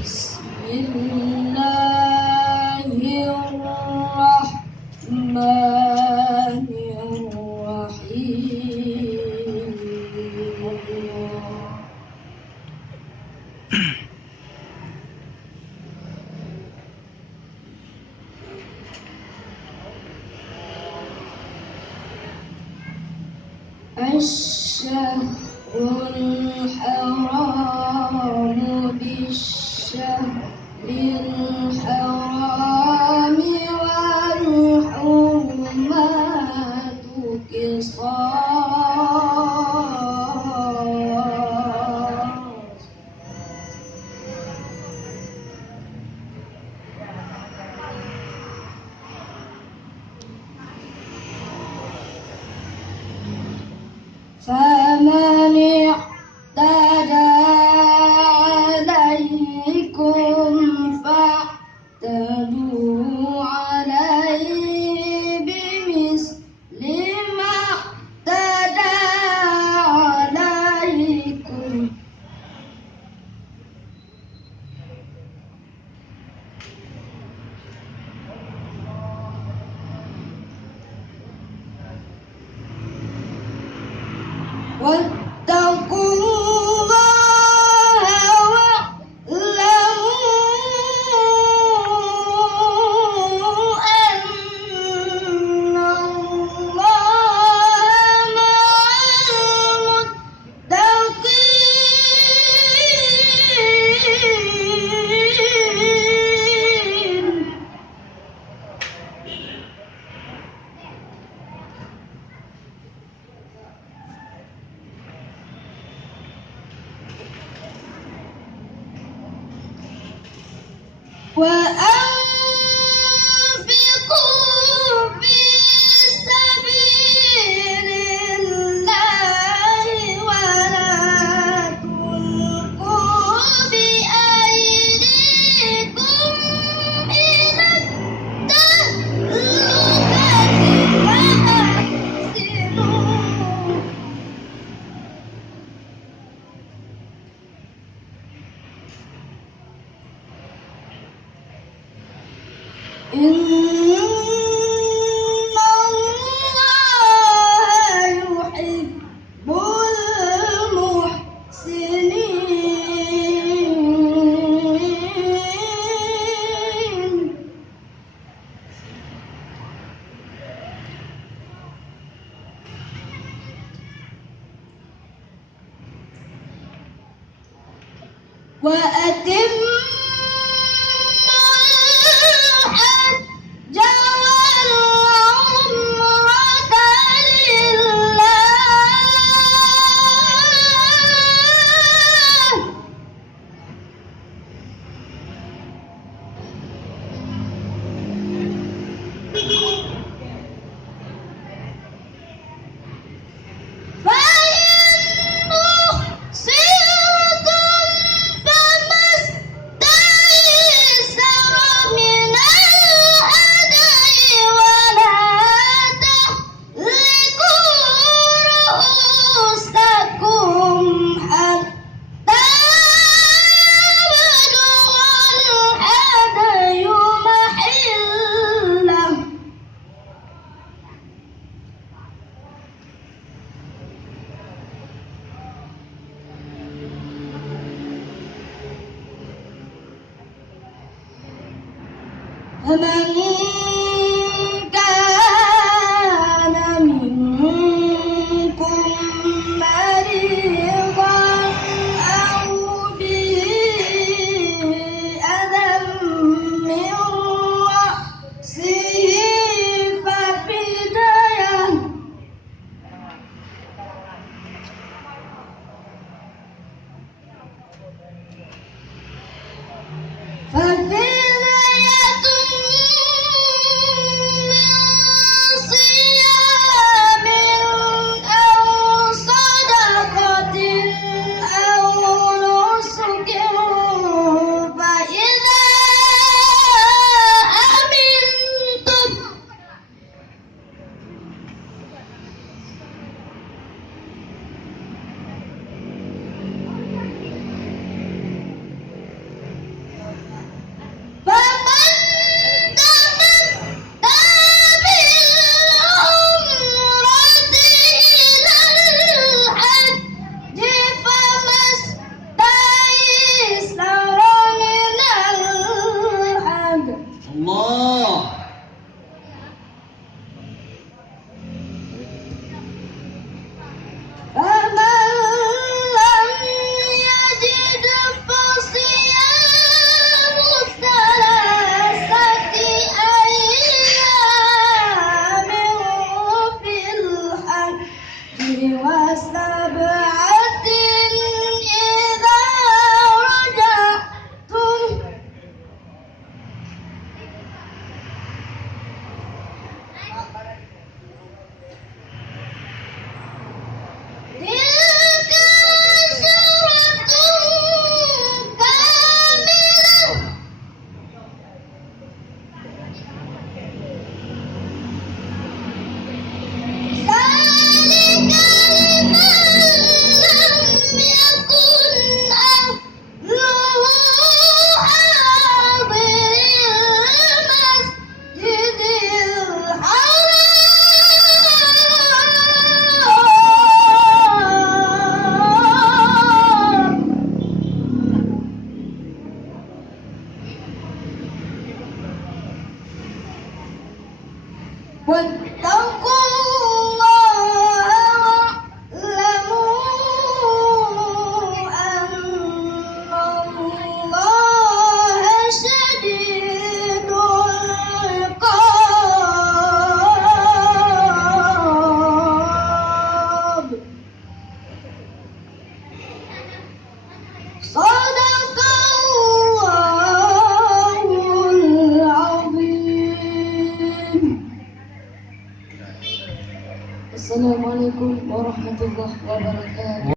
بسم الله الرحمن الرحيم. الشهر الحرام بالشهر الحرام والحرمات قصاص. فمن اعتدى عليكم فاعتدوا عليه بمثل ما اعتدى عليكم. واتقوا الله واعلموا أن الله مع المتقين. وأنفقوا في سبيل الله ولا تلقوا بأيديكم إلى التهلكة وأحسنوا. إن الله يحب المحسنين. وأتموا الحج والعمرة لله. فإن أحصرتم فما استيسر من الهدي ولا تحلقوا رؤوسكم حتى يبلغ الهدي محله. فمن كان منكم مريضا أو به أذى من رأسه ففدية واتقوا الله واعلموا أن الله شديد العقاب. صدق الله العظيم. السلام عليكم ورحمة الله وبركاته.